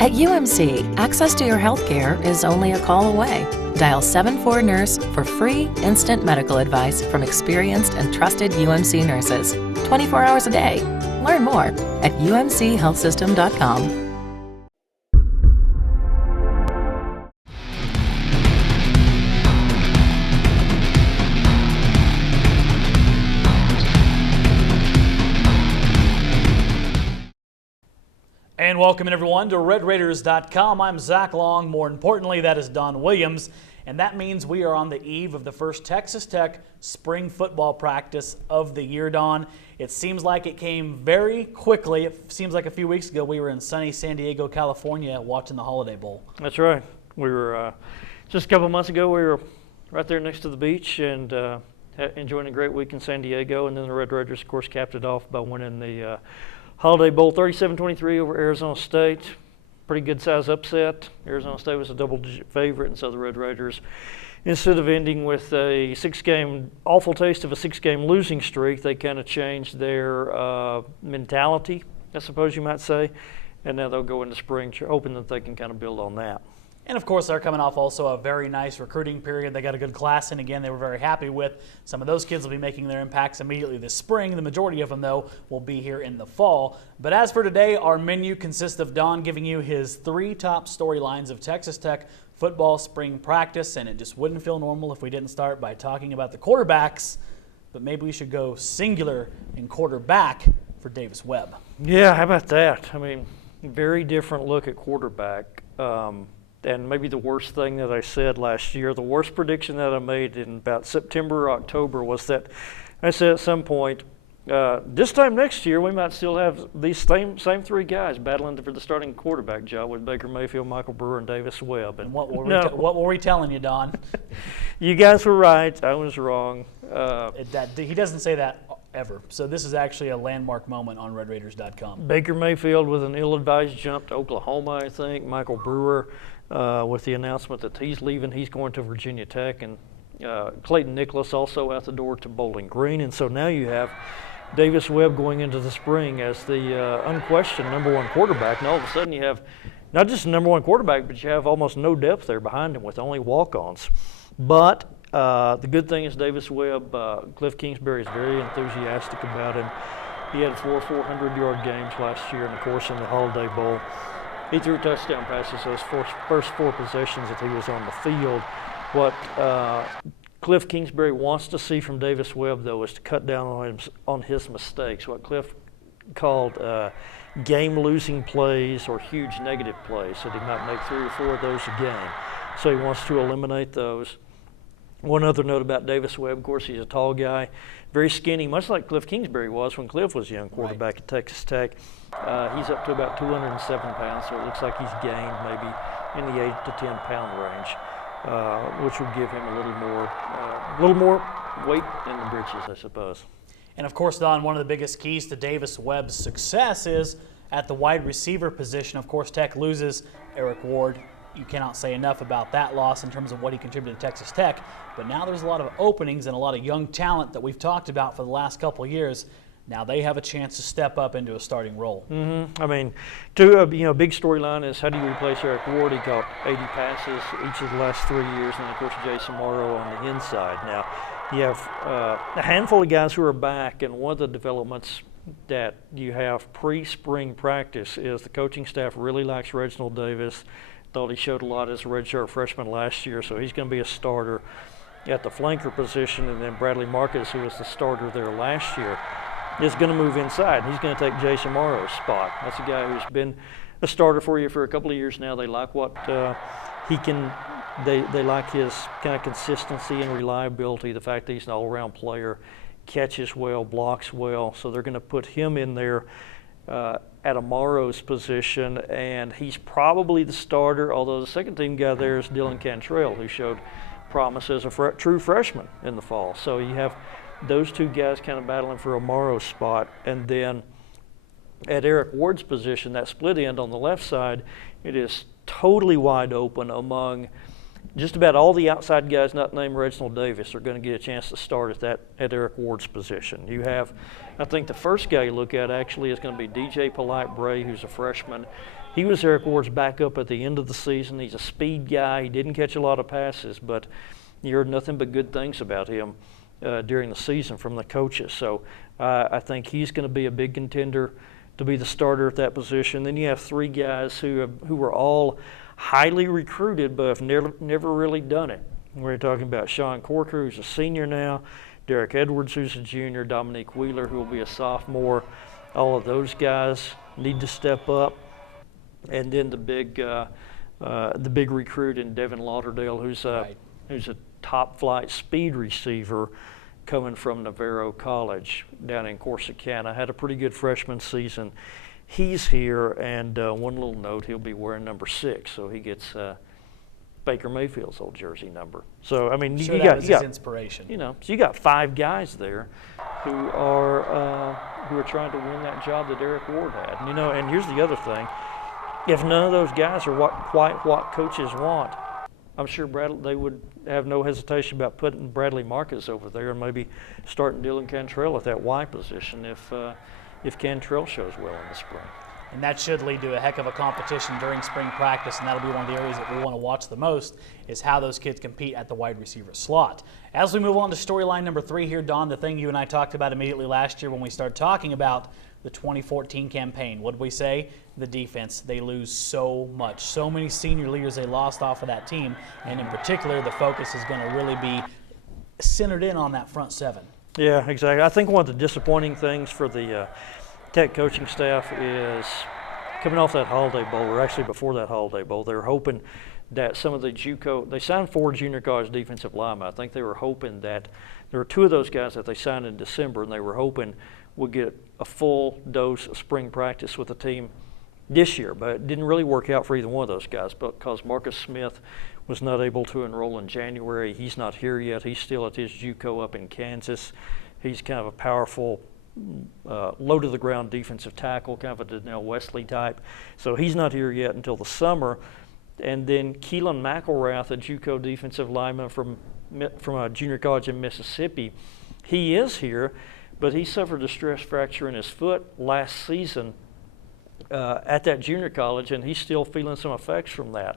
At UMC, access to your healthcare is only a call away. Dial 74-NURSE for free, instant medical advice from experienced and trusted UMC nurses, 24 hours a day. Learn more at umchealthsystem.com. And welcome everyone to RedRaiders.com. I'm Zach Long. More importantly, that is Don Williams. And that means we are on the eve of the first Texas Tech spring football practice of the year, Don. It seems like it came very quickly. It seems like a few weeks ago we were in sunny San Diego, California watching the Holiday Bowl. That's right. We were, just a couple of months ago, we were right there next to the beach and enjoying a great week in San Diego. And then the Red Raiders, of course, capped it off by winning the Holiday Bowl 37-23 over Arizona State. Pretty good size upset. Arizona State was a double-digit favorite, and so the Red Raiders, instead of ending with a awful taste of a six-game losing streak, they kind of changed their mentality, I suppose you might say, and now they'll go into spring hoping that they can kind of build on that. And of course, they're coming off also a very nice recruiting period. They got a good class in again they were very happy with. Some of those kids will be making their impacts immediately this spring. The majority of them, though, will be here in the fall. But as for today, our menu consists of Don giving you his 3 top storylines of Texas Tech football spring practice. And it just wouldn't feel normal if we didn't start by talking about the quarterbacks. But maybe we should go singular in quarterback for Davis Webb. Yeah, how about that? I mean, very different look at quarterback. And maybe the worst thing that I said last year, the worst prediction that I made in about September or October was that I said at some point, this time next year we might still have these same 3 guys battling for the starting quarterback job with Baker Mayfield, Michael Brewer, and Davis Webb. And what were we telling you, Don? You guys were right. I was wrong. He doesn't say that ever. So this is actually a landmark moment on RedRaiders.com. Baker Mayfield with an ill-advised jump to Oklahoma, I think. Michael Brewer with the announcement that he's leaving. He's going to Virginia Tech. And Clayton Nicholas also out the door to Bowling Green. And so now you have Davis Webb going into the spring as the unquestioned #1 quarterback. And all of a sudden you have not just the #1 quarterback, but you have almost no depth there behind him with only walk-ons. But the good thing is Davis Webb, Cliff Kingsbury is very enthusiastic about him. He had 4 400-yard games last year, and of course in the Holiday Bowl, he threw touchdown passes those first 4 possessions that he was on the field. What Cliff Kingsbury wants to see from Davis Webb, though, is to cut down on his mistakes, what Cliff called game-losing plays or huge negative plays, that he might make 3 or 4 of those a game. So he wants to eliminate those. One other note about Davis Webb, of course, he's a tall guy, very skinny, much like Cliff Kingsbury was when Cliff was a young quarterback at Texas Tech. He's up to about 207 pounds, so it looks like he's gained maybe in the 8 to 10 pound range, which would give him a little more weight in the britches, I suppose. And of course, Don, one of the biggest keys to Davis Webb's success is at the wide receiver position. Of course, Tech loses Eric Ward. You cannot say enough about that loss in terms of what he contributed to Texas Tech. But now there's a lot of openings and a lot of young talent that we've talked about for the last couple of years. Now they have a chance to step up into a starting role. I mean, a big storyline is how do you replace Eric Ward? He caught 80 passes each of the last 3 years, and then of course Jason Morrow on the inside. Now you have a handful of guys who are back, and one of the developments that you have pre-spring practice is the coaching staff really likes Reginald Davis. Thought he showed a lot as a redshirt freshman last year, so he's going to be a starter at the flanker position. And then Bradley Marcus, who was the starter there last year, is going to move inside. He's going to take Jason Morrow's spot. That's a guy who's been a starter for you for a couple of years now. They like what he can. They like his kind of consistency and reliability, the fact that he's an all-around player, catches well, blocks well. So they're going to put him in there at Amaro's position, and he's probably the starter, although the second team guy there is Dylan Cantrell, who showed promise as a true freshman in the fall. So you have those 2 guys kind of battling for Amaro's spot. And then at Eric Ward's position, that split end on the left side, it is totally wide open among just about all the outside guys not named Reginald Davis are going to get a chance to start at Eric Ward's position. You have, I think the first guy you look at actually is going to be DJ Polite Bray, who's a freshman. he was Eric Ward's backup at the end of the season. He's a speed guy. He didn't catch a lot of passes, but you heard nothing but good things about him during the season from the coaches. So I think he's going to be a big contender to be the starter at that position. Then you have three guys who were all highly recruited but have never really done it. We're talking about Sean Corker, who's a senior now, Derek Edwards, who's a junior, Dominique Wheeler, who will be a sophomore. All of those guys need to step up. And then the big recruit in Devin Lauderdale, who's a top flight speed receiver coming from Navarro College down in Corsicana. Had a pretty good freshman season. He's here, and one little note, he'll be wearing number 6, so he gets Baker Mayfield's old jersey number. So I mean, sure, you got his inspiration. So you got 5 guys there who are trying to win that job that Eric Ward had. And here's the other thing: if none of those guys are quite what coaches want, I'm sure they would have no hesitation about putting Bradley Marcus over there and maybe starting Dylan Cantrell at that Y position if Cantrell shows well in the spring. And that should lead to a heck of a competition during spring practice, and that'll be one of the areas that we want to watch the most, is how those kids compete at the wide receiver slot. As we move on to storyline number 3 here, Don, the thing you and I talked about immediately last year when we started talking about the 2014 campaign. What did we say? The defense. They lose so much. So many senior leaders they lost off of that team, and in particular, the focus is going to really be centered in on that front 7. Yeah, exactly. I think one of the disappointing things for the Tech coaching staff is coming off that Holiday Bowl, or actually before that Holiday Bowl, they were hoping that some of the JUCO, they signed 4 junior college defensive linemen. I think they were hoping that there were 2 of those guys that they signed in December, and they were hoping would get a full dose of spring practice with the team this year. But it didn't really work out for either one of those guys because Marcus Smith was not able to enroll in January. He's not here yet. He's still at his JUCO up in Kansas. He's kind of a powerful, low-to-the-ground defensive tackle, kind of a Donnell Wesley type. So he's not here yet until the summer. And then Keelan McElrath, a JUCO defensive lineman from a junior college in Mississippi, he is here, but he suffered a stress fracture in his foot last season at that junior college, and he's still feeling some effects from that.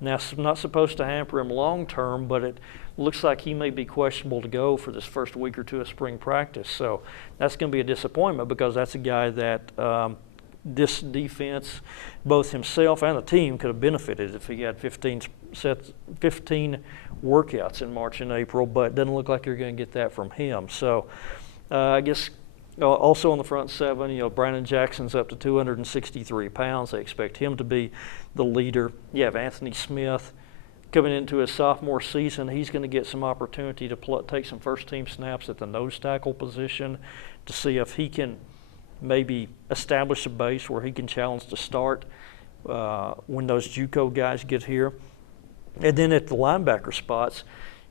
Now, it's not supposed to hamper him long-term, but it looks like he may be questionable to go for this first week or 2 of spring practice. So that's going to be a disappointment because that's a guy that this defense, both himself and the team, could have benefited if he had 15 workouts in March and April, but it doesn't look like you're going to get that from him. So I guess also on the front 7, Brandon Jackson's up to 263 pounds. They expect him to be the leader. You have Anthony Smith coming into his sophomore season. He's going to get some opportunity to take some first-team snaps at the nose tackle position to see if he can maybe establish a base where he can challenge to start when those JUCO guys get here. And then at the linebacker spots,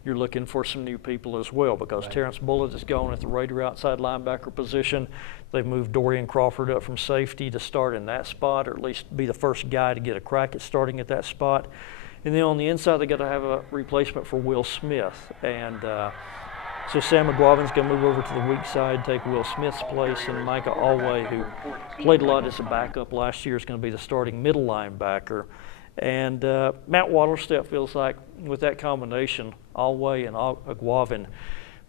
you're looking for some new people as well because Terrence Bullitt is gone at the Raider outside linebacker position. They've moved Dorian Crawford up from safety to start in that spot, or at least be the first guy to get a crack at starting at that spot. And then on the inside, they got to have a replacement for Will Smith. And so Sam McGuavin's going to move over to the weak side, take Will Smith's place, and Micah Alway, who played a lot as a backup last year, is going to be the starting middle linebacker. And Matt Waterstep feels like with that combination, Alway and Aguavin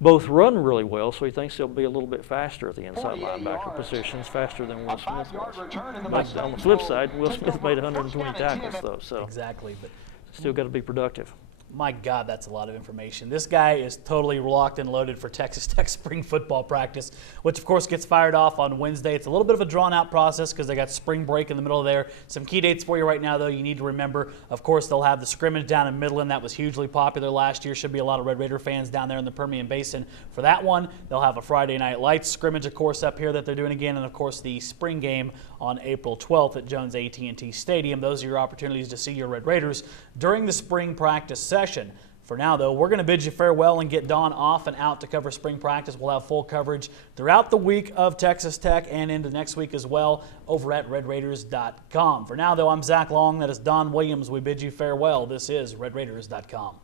both run really well, so he thinks they'll be a little bit faster at the inside linebacker positions, faster than Will Smith was. But on the flip side, Will Smith made 120 tackles, though, so exactly, but still got to be productive. My God, that's a lot of information. This guy is totally locked and loaded for Texas Tech spring football practice, which of course gets fired off on Wednesday. It's a little bit of a drawn-out process because they got spring break in the middle of there. Some key dates for you right now, though, you need to remember. Of course, they'll have the scrimmage down in Midland. That was hugely popular last year. Should be a lot of Red Raider fans down there in the Permian Basin for that one. They'll have a Friday Night Lights scrimmage, of course, up here that they're doing again, and of course the spring game on April 12th at Jones AT&T Stadium. Those are your opportunities to see your Red Raiders during the spring practice session. For now, though, we're going to bid you farewell and get Don off and out to cover spring practice. We'll have full coverage throughout the week of Texas Tech and into next week as well over at RedRaiders.com. For now, though, I'm Zach Long. That is Don Williams. We bid you farewell. This is RedRaiders.com.